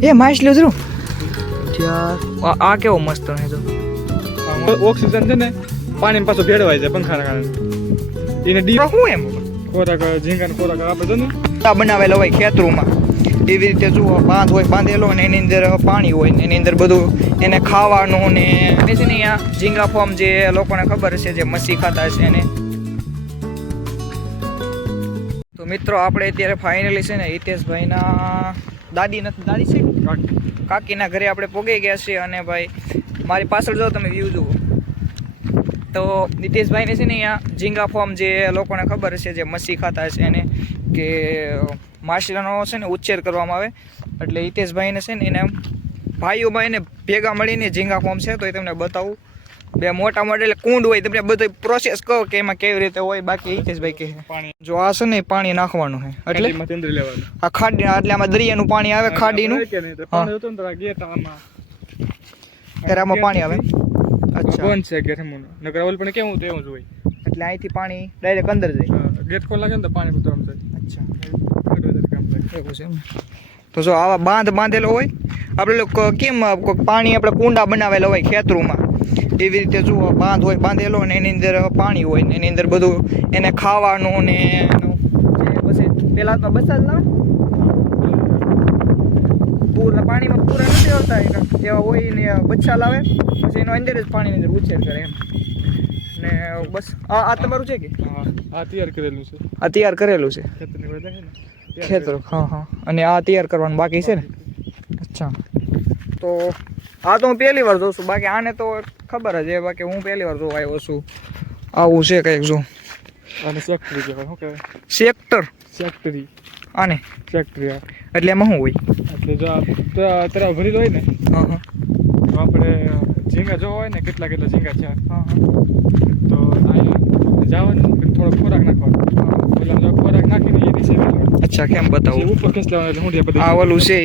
એ માછલી ઉતરું યાર આ કેવો મસ્ત હે જો ઓક્સિજન છે ને પાણી પાછું ભેળવાય છે પંખાના કારણે એને ડી શું એમ ખોરાક ઝીંગાનો ખોરાક આપણે જો ને આ બનાવેલો હોય ખેતરોમાં એવી રીતે જુઓ બાંધ હોય બાંધેલો ને એની અંદર પાણી હોય ને એની અંદર બધું એને ખાવાનું ને છે ને અહીંયા ઝીંગા ફોર્મ જે લોકોને ખબર છે જે મસી ખાતા છે એને તો મિત્રો આપણે અત્યારે ફાઇનલી છે ને હિતેશભાઈના દાદી છે કાકીના ઘરે આપણે પહોંચી ગયા છીએ અને ભાઈ મારી પાછળ જો તમે વ્યૂ જુઓ તો હિતેશભાઈને છે ને અહીંયા ઝીંગા ફોર્મ જે લોકોને ખબર છે જે મસી ખાતા છે એને કે માછલીનો છે ને ઉછેર કરવામાં આવે એટલે હિતેશભાઈને છે ને એને ભાઈઓ ભાઈને ભેગા મળીને ઝીંગા ફોર્મ છે તો એ તમને બતાવું બે મોટા મોટા એટલે કુંડ હોય તમને બધી પ્રોસેસ કહો કે એમાં કેવી રીતે હોય બાકી હિતેશભાઈ કહે પાણી જો આ છે ને પાણી નાખવાનું છે એટલે અંદર લેવાનું આ ખાડી એટલે આમાં દરિયાનું પાણી આવે ખાડીનું પાણી હતું ને ગેટ આમાં ત્યારે આમાં પાણી આવે અચ્છા બંધ છે ગેટ હમું નકર ઓલ પણ કેવું તો એવું જ હોય એટલે અહીંથી પાણી ડાયરેક્ટ અંદર જાય ગેટ ખોલ લાગે ને તો પાણી ઉતરમ જાય અચ્છા કામ થાય એવું છે એમ તો જો આવા બાંધેલો હોય આપણે લોકો કેમ પાણી આપણે કુંડા બનાવેલા હોય ખેતરોમાં એવી રીતે જુઓ બાંધ હોય બાંધેલો ને એની અંદર પાણી હોય ને એની અંદર બધું એને ખાવાનું ને પછી પેલા તો બસા જ ના પૂરા પાણીમાં પૂરા નથી આવતા એવા હોય ને બચ્ચા લાવે પછી એનો અંદર જ પાણીની અંદર ઉછેર કરે એમ ને બસ આ તમારું છે કે આ તૈયાર કરેલું છે આ તૈયાર કરેલું છે ખેતરની કોઈ દેખે ને ખેતર હા અને આ તૈયાર કરવાનું બાકી છે ને અચ્છા તો આ તો હું પહેલી વાર જોઉં છું બાકી આને તો ખબર જ છે બાકી હું પહેલી વાર જોવા આવ્યો છું આવું છે કંઈક જો અને સેક્ટરી કહેવાય શું કહેવાય સેક્ટરી આને એટલે એમાં શું હોય એટલે જો તરા ભરેલો હોય ને હા હા તો આપણે ઝીંગા જોવા હોય ને કેટલા ઝીંગા છે હા તો જવાનું થોડો ખોરાક નાખવાનો પેલા જો ખોરાક નાખીને એ દિશે અચ્છા કેમ બતાવું ઉપર ખેંચવાનું એટલે હું બધું આ ઓલું છે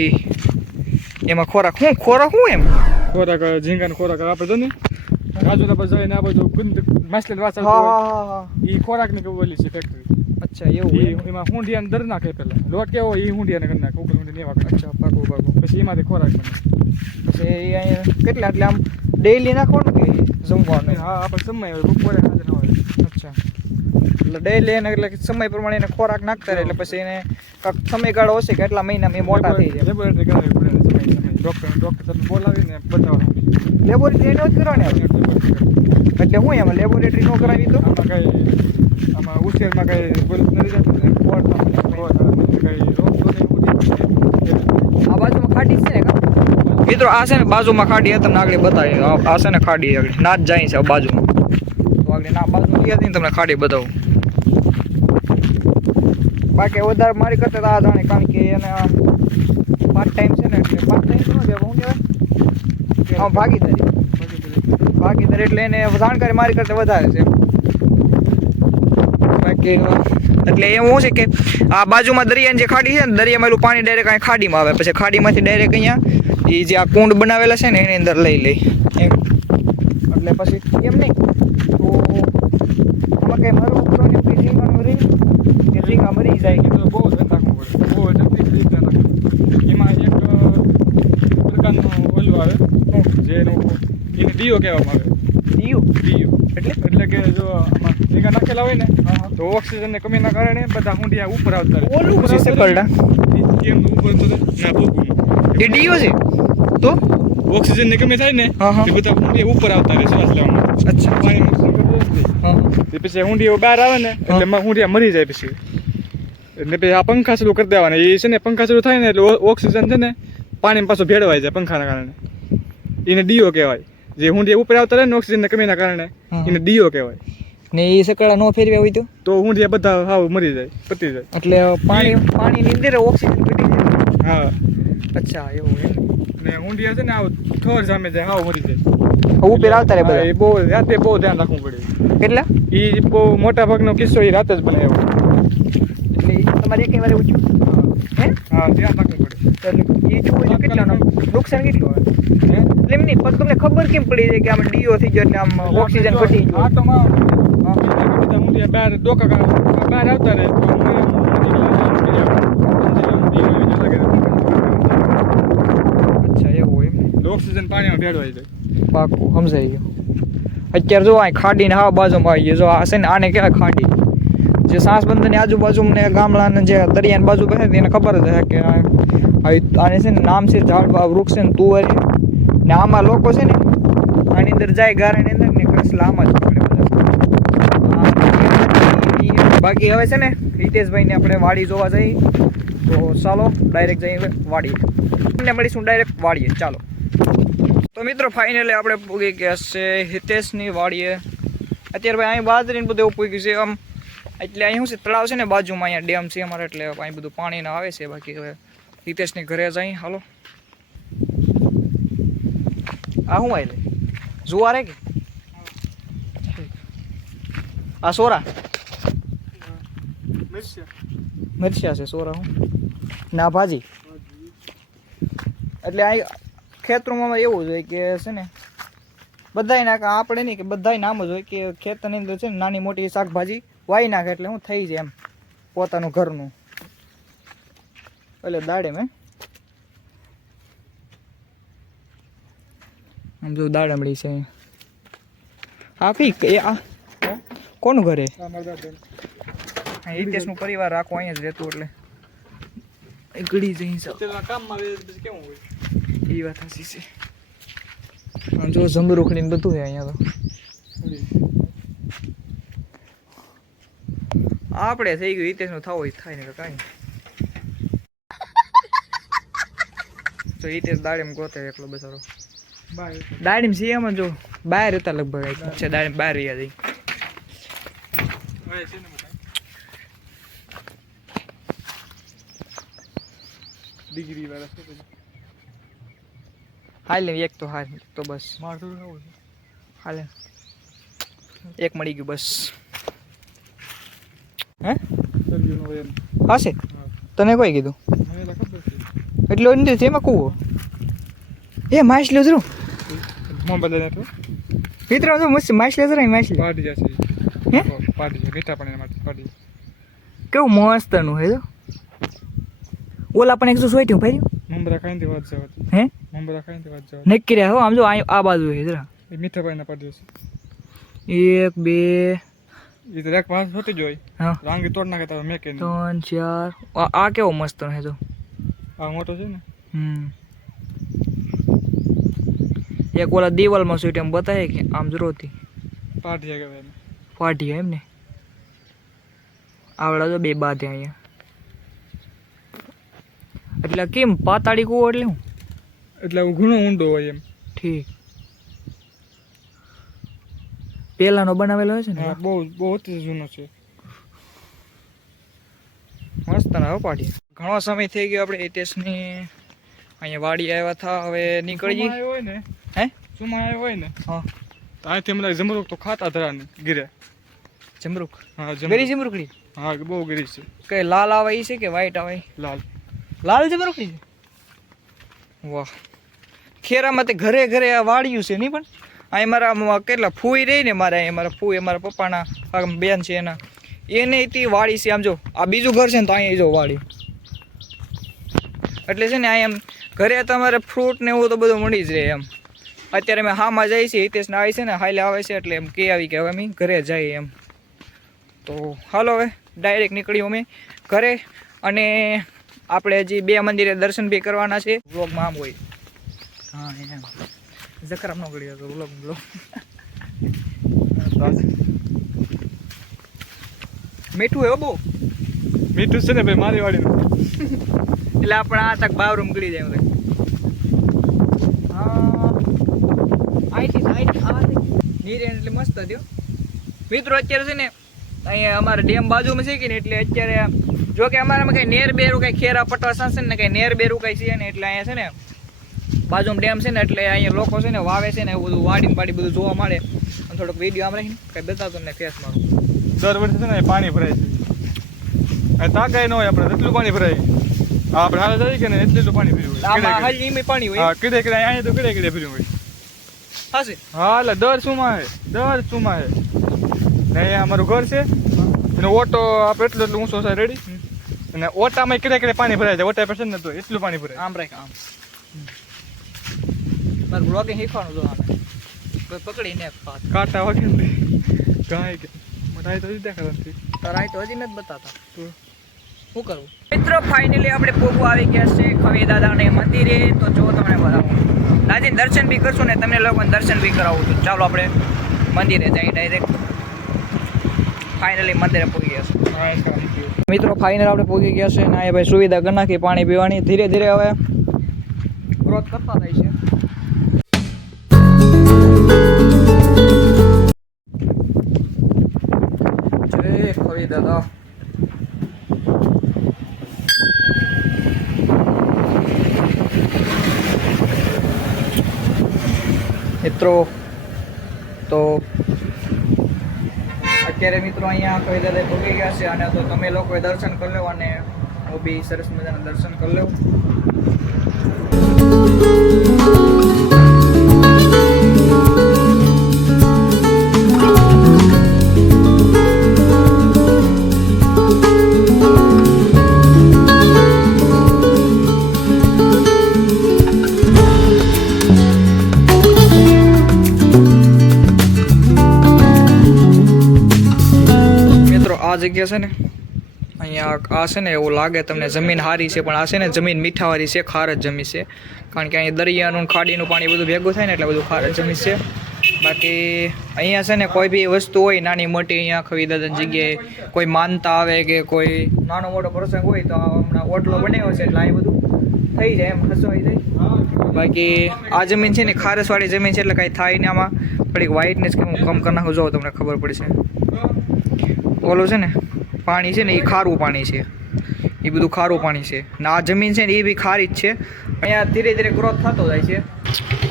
એમાં ખોરાક શું એમ ખોરાક ઝીંગાનો ખોરાક આપણે જો ને રાજુના પર જઈને આ બાજુ માછલી વાસણ એ ખોરાકની કેવું ઓલી છે ફેક્ટરી અચ્છા એવું એમાં હુંડિયાને દર નાખે પેલા લોટ કેવો એ હુંડિયાને કરી નાખે ઉપર હુંડી નેવા અચ્છા પાકું પછી એમાંથી ખોરાક બને પછી અહીંયા કેટલા એટલે આમ ડેઈલી નાખવાનું કે જમવાનું હા આપણે સમય હોય બપોરે સાંજે ના હોય અચ્છા એટલે ડેઈલી એને એટલે સમય પ્રમાણે એને ખોરાક નાખતા રહે એટલે પછી એને કાંક સમયગાળો હશે કે એટલા મહિનામાં એ મોટા થઈ જાય લેબોરેટરી કરાવવી પડે સમય ડૉક્ટર તમે બોલાવીને બતાવવાનું લેબોરેટરી એને જ કરવાની આવે એટલે હું એમાં લેબોરેટરી ન કરાવી તો આમાં ઉછેરમાં કઈ બોલું નથી જતું ને કઈ રોગ તો આ બાજુમાં ખાડી છે ને મિત્રો આ છે ને બાજુમાં ખાડી તમને આગળ બતાવી આ છે ને ખાડી આગળ ના જ જાય છે બાજુમાં તો આગળ ના બાજુ ગયા ને તમને ખાડી બતાવું બાકી વધારે મારી કરતા આ જાણે કારણ કે એને પાર્ટ ટાઈમ છે ને એટલે પાર્ટ ટાઈમ શું છે શું કહેવાય હા ભાગીદારી એટલે એને જાણકારી મારી કરતા વધારે છે બાકી એટલે એવું છે કે આ બાજુમાં દરિયાની જે ખાડી છે ને દરિયામાં એલું પાણી ડાયરેક્ટ અહીં ખાડીમાં આવે પછી ખાડીમાંથી ડાયરેક્ટ અહીંયા એ જે આ કુંડ બનાવેલા છે ને એની અંદર લઈ લે એમ એટલે પછી એમ નહીં તો આમાં કંઈ મરવું પડે કંઈ ઝીંગાનું રહી કે ઝીંગા મરી જાય કે બહુ ધ્યાન રાખવું પડે બહુ જલ્દી ધ્યાન રાખવું એમાં એક પ્રકારનું ઓલું આવે જેનું એને ડીઓ કહેવામાં આવે ડીઓ એટલે કે જો આમાં ઝીંગા નાખેલા હોય ને તો ઓક્સિજનની કમીના કારણે બધા હુંડિયા ઉપર આવતા રહે ઓલું છે સકલડા કેમ ઉપર તો ના ભોગવું એ ડીઓ છે તો ઓક્સિજનની કમી થાય ને એ બધા હુંડિયા ઉપર આવતા રહે શ્વાસ લેવામાં અચ્છા પાણી પછી હુંડિયા બહાર આવે ને એટલે હુંડિયા મરી જાય પછી એટલે પછી આ પંખા ચાલુ કરી દેવાના એ છે ને પંખા ચાલુ થાય ને એટલે ઓક્સિજન છે ને પાણીમાં પાછું ભેળવાઈ જાય પંખાના કારણે એને ડીઓ કહેવાય જે હુંડિયા ઉપર આવતા રહે ને ઓક્સિજનની કમીના કારણે એને ડીઓ કહેવાય ને એ સકળા નો ફેરવ્યા હોય તો હુંડિયા બધા હાવ મરી જાય પતી જાય એટલે પાણીની અંદર ઓક્સિજન ઘટી જાય હા અચ્છા એવું એમ ને હુંડિયા છે ને આવ થોર સામે જાય હાવ મરી જાય ઉપર આવતા રહે બધા એ બહુ રાતે બહુ ધ્યાન રાખવું પડે કેટલા એ બહુ મોટા ભાગનો કિસ્સો એ રાતે જ બને એવો એટલે તમારે એક વાર ઉઠ્યું હે હા ધ્યાન રાખવું પડે એટલે એ જોવું કેટલા નુકસાન કેટલું આવે એટલે એમ નહીં પણ તમને ખબર કેમ પડી જાય કે આમ ડીઓ થઈ ગયો એટલે આમ ઓક્સિજન ઘટી ગયો આટોમાં બધા ઊંડિયા બહાર ડોકા બહાર આવતા રહે તો ઓક્સિજન પાણીમાં ભેળવાઈ જાય. પાકું સમજાઈ ગયું. અત્યારે જો આ ખાડીને હા બાજુમાં આવી ગયો. જો આ છે ને આને કહેવાય ખાડી. જે સાસબંધની આજુબાજુ ને ગામડાને જે દરિયાની બાજુ બેસે એને ખબર જ હશે કે આને છે ને નામ છે ઝાડવા વૃક્ષ છે ને તુવેર ને આમાં લોકો છે ને આની અંદર જાય ગારાની અંદર ને કસલા આમાં જ પકડે બધા. બાકી હવે છે ને હિતેશભાઈને આપણે વાડી જોવા જઈએ તો ચાલો ડાયરેક્ટ જઈએ વાડીએ. એમને મળીશું ડાયરેક્ટ વાડીએ. ચાલો તો મિત્રો ફાઇનલી આપણે પૂગી ગયા છે હિતેશની વાડીએ. અત્યારે ભાઈ અહીં બાજરીને બધું એવું પૂગ્યું છે આમ. એટલે અહીં શું છે તળાવ છે ને બાજુમાં અહીંયા ડેમ છે અમારે એટલે અહીં બધું પાણી ના આવે છે. બાકી હવે હિતેશની ઘરે જઈ. હાલો આ શું આવી લે જુવાર હે કે આ સોરા મિરચા છે સોરા હું ના ભાજી. એટલે અહીં ખેતરોમાં એવું જ હોય કે છે ને બધાય નાખે આપણે નહીં કે બધાય નામ જ હોય કે ખેતરની અંદર છે ને નાની મોટી શાકભાજી વાઈ નાખે એટલે હું થઈ જાય એમ પોતાનું ઘરનું. એટલે દાડે મેં આમ જો દાડમડી છે હા ફીક એ આ કોનું ઘરે હિતેશનું પરિવાર રાખો અહીંયા જ રહેતું એટલે ગળી જઈ કામમાં કેવું હોય એ વાત સાચી છે. આમ જો જમરૂખડીને બધું છે અહીંયા તો. આપણે થઈ ગયું હિતેશનું થવું હોય થાય ને કાંઈ. તો હિતેશ દાડીમ ગોતે એકલો બચારો. દાડીમ છે એમાં જો બહાર હતા લગભગ છે દાડીમ બહાર રહ્યા જઈ. ડિગ્રી વાળા છે હાલ ને એક તો હાલ તો બસ હાલ એક મળી ગયું બસ. હે હશે તને કોઈ કીધું એટલે નથી એમાં કૂવો એ માછલી જરૂર મિત્ર માછલી જરા માછલી પાડી જશે હે પાડી છે મીઠા પાણી માટે પાડી. કેવું મસ્ત નું હે. ઓલા પણ 160 ભાઈ મમરા ખાઈને વાત જાવ હે મમરા ખાઈને વાત જાવ નક્કી રહ્યા હો. આમ જો આ બાજુ હે જરા એ મીઠા પાણીના પાડી છે 1 2 એ તો એક પાંચ હોતી જ હોય. હા રાંગી તોડ નાખે તો મેં કે 3 4 આ કેવો મસ્ત હે જો આ મોટો છે ને એક ઓલા દિવાલમાં સુઈ એમ બતાવે કે આમ જરૂરથી પાટી કહેવાય પાટી એમ ને આવડા તો બે બાધે અહીંયા. એટલે કેમ પાતાળી કૂવો એટલે હું એટલે ઘણો ઊંડો હોય એમ. ઠીક પેલાનો બનાવેલો હોય છે ને બહુ બહુ જૂનો છે. મસ્ત ના પાટી. ઘણો સમય થઈ ગયો આપણે હિતેશની અહીંયા વાડી આવ્યા હતા. હવે નીકળી જઈએ હોય ને હે સુમા આવ્યો હોય ને હા તો અહીંથી મને જમરૂક તો ખાતા ધરાને ગીરે. જમરૂક હા ગરી જમરૂકડી હા બહુ ગીરી છે. કઈ લાલ આવે ઈ છે કે વ્હાઈટ આવે લાલ લાલ જમરૂકડી છે. વાહ ખેરામાં તે ઘરે ઘરે આ વાડિયું છે નહીં પણ અહીં મારા કેટલા ફૂઈ રહી ને મારા અહીંયા મારા ફૂઈ મારા પપ્પાના બેન છે એના એને તે વાડી છે. આમ જો આ બીજું ઘર છે ને તો અહીંયા જો વાડી એટલે છે ને અહીંયા એમ ઘરે તમારે ફ્રૂટ ને એવું તો બધું મળી જ રહે એમ. અત્યારે અમે હામાં જઈએ છીએ હિતેશને આવી છે ને હાલે આવે છે એટલે એમ કે આવી કે હવે અમે ઘરે જઈએ એમ. તો હાલો હવે ડાયરેક્ટ નીકળ્યું અમે ઘરે. અને આપણે હજી 2 મંદિરે દર્શન બી કરવાના છે. વ્લોગમાં આમ હોય હા એમ જકરામ ન કરી તો વ્લોગ મીઠું હે બહુ મીઠું છે ને ભાઈ મારી વાડીનું. એટલે આપણે આ તક બાવરૂમ ગળી જાય નીરે એટલે મસ્ત થયો મિત્રો. અત્યારે છે ને અહીંયા અમારે ડેમ બાજુમાં છે કે ને એટલે અત્યારે જો કે અમારામાં કઈ નેર બેરું કઈ ખેરા પટવા સાંસે ને કઈ નેર બેરું કઈ છે ને એટલે અહીંયા છે ને બાજુમાં ડેમ છે ને એટલે અહીંયા લોકો છે ને વાવે છે ને એવું બધું વાડી બાડી બધું જોવા મળે. અને થોડોક વિડીયો આમ રહીને કઈ બતાવતો ને ફેસ મારું. દર વર્ષે છે ને પાણી ભરાય છે. તાકાય ન હોય આપણે એટલું પાણી ભરાય. આપણે હાલ જાય કે ને એટલું પાણી ભર્યું આમાં હાલ ઈમે પાણી હોય. હા કીડે કીડે અહીંયા તો કીડે કીડે ભર્યું હોય. હાશે હા એટલે દર સુમાં હે ને અહીંયા અમારું ઘર છે અને ઓટો આપણે એટલું એટલું ઊંચો છે રેડી. અને ઓટામાં કીડે કીડે પાણી ભરાય છે. ઓટા પેશન ને તો એટલું પાણી ભરાય. આમ રાખ આમ મારે બ્લોગિંગ શીખવાનું જો આને કોઈ પકડીને કાંટા વાગે ને ગાય કે મને તો હજી દેખાતા નથી. તરાય તો હજી નથી બતાતા તો શું કરવું. મિત્રો ફાઇનલી આપણે પોગવા આવી ગયા છે ખવી દાદાને મંદિરે. તો જો તમને બતાવું દાદી દર્શન બી કરશું ને તમને લોકોને દર્શન બી કરાવું છું. ચાલો આપણે મંદિરે જઈએ ડાયરેક્ટ. ફાઇનલી મંદિરે પહોંચી ગયા છે મિત્રો. ફાઇનલ આપણે પહોંચી ગયા છે ને ભાઈ સુવિધા કરી નાખી પાણી પીવાની. ધીરે ધીરે હવે ગ્રોથ કરતા થાય છે. જય ખવી દાદા. મિત્રો તો અત્યારે મિત્રો અહીંયા ખવી દાદા પહોંચી ગયા છે અને તો તમે લોકોએ દર્શન કરી લો અને હું બી સરસ મજાના દર્શન કરી લઉં. આ જગ્યા છે ને અહીંયા આ છે ને એવું લાગે તમને જમીન સારી છે પણ આ છે ને જમીન મીઠાવાળી છે, ખાર જ જમીન છે. કારણ કે અહીં દરિયાનું ખાડીનું પાણી બધું ભેગું થાય ને એટલે બધું ખાર જ જમીન છે. બાકી અહીંયા છે ને કોઈ બી વસ્તુ હોય નાની મોટી અહીંયા ખવી દાદાની જગ્યાએ કોઈ માનતા આવે કે કોઈ નાનો મોટો પ્રસંગ હોય તો હમણાં ઓટલો બનાવ્યો છે એટલે અહીં બધું થઈ જાય એમ હસવાઈ જાય. બાકી આ જમીન છે ને ખારસવાળી જમીન છે એટલે કાંઈ થાય ને આમાં થોડીક વ્હાઇટનેસ કે હું કમ કરી નાખું જો તમને ખબર પડશે. ઓલું છે ને પાણી છે ને એ ખારું પાણી છે, એ બધું ખારું પાણી છે ને આ જમીન છે ને એ બી ખારી જ છે. અહીંયા ધીરે ધીરે ગ્રોથ થતો જાય છે.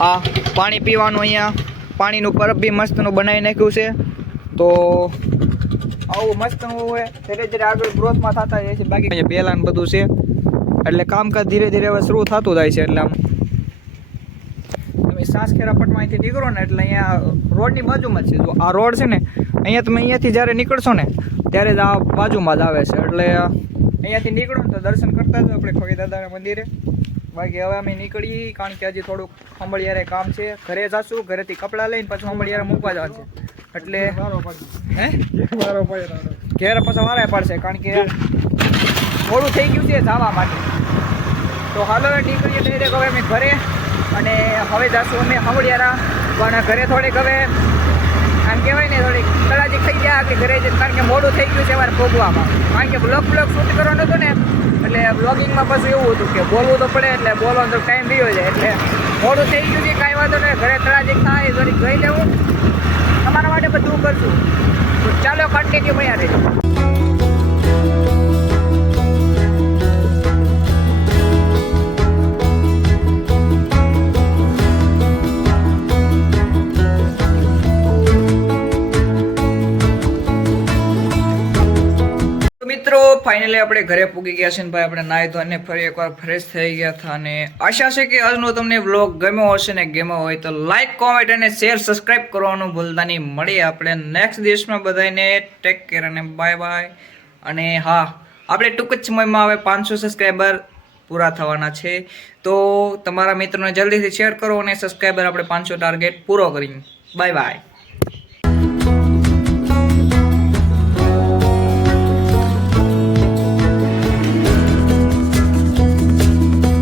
આ પાણી પીવાનું અહીંયા પાણીનું પરબ બી મસ્તનું બનાવી નાખ્યું છે. તો આવું મસ્તનું હોય ધીરે ધીરે આગળ ગ્રોથમાં થતા જાય છે. બાકી અહીંયા પહેલાં બધું છે એટલે કામકાજ ધીરે ધીરે હવે શરૂ થતું જાય છે. એટલે આમ તમે સાસખેરા પટમાંથી નીકળો ને એટલે અહીંયા રોડની બાજુમાં જ છે. જો આ રોડ છે ને અહીંયા તમે અહીંયાથી જ્યારે નીકળશો ને ત્યારે જ આ બાજુમાં જ આવે છે. એટલે અહીંયાથી નીકળો ને તો દર્શન કરતા જ આપણે ખવી દાદાના મંદિરે. બાકી હવે અમે નીકળીએ કારણ કે હજી થોડુંક ખંભળિયારે કામ છે. ઘરે જશું, ઘરેથી કપડાં લઈને પછી ખંભળિયારે મૂકવા જવાનું છે. એટલે હે ઘેર પછી વારે પડશે કારણ કે થોડું થઈ ગયું છે જવા માટે. તો હાલો નીકળીએ ડાયરેક્ટ હવે અમે ઘરે. અને હવે જશું અમે ખંભળિયારા પણ ઘરે થોડીક હવે આમ કહેવાય ને થોડીક કલાજી થઈ ગયા કે ઘરે જઈને કારણ કે મોડું થઈ ગયું છે અમારે ભોગવામાં. કારણ કે બ્લોગ શૂટ કરવાનું હતું ને એટલે બ્લોગિંગમાં પછી એવું હતું કે બોલવું તો પડે એટલે બોલવાનો તો ટાઈમ રહ્યો છે એટલે મોડું થઈ ગયું છે. કાંઈ વાંધો નહીં, ઘરે તળાજી થાય થોડીક ગઈ લેવું તમારા માટે બધું કરશું. તો ચાલો કન્ટિન્યુ મળ્યા રહેજો. મિત્રો ફાઇનલી આપણે ઘરે પૂગી ગયા છે ને ભાઈ આપણે નાહી ધોઈને ફરી એકવાર ફ્રેશ થઈ ગયા હતા. અને આશા છે કે આજનો તમને વ્લોગ ગમ્યો હશે ને ગમ્યો હોય તો લાઈક, કોમેન્ટ અને શેર, સબસ્ક્રાઇબ કરવાનું ભૂલતા નહીં. મળીએ આપણે નેક્સ્ટ દિવસમાં. બધાને ટેક કેર અને બાય બાય. અને હા આપણે ટૂંક જ સમયમાં હવે 500 સબસ્ક્રાઈબર પૂરા થવાના છે. તો તમારા મિત્રોને જલ્દીથી શેર કરો અને સબસ્ક્રાઈબર આપણે 500 ટાર્ગેટ પૂરો કરીએ. Bye bye.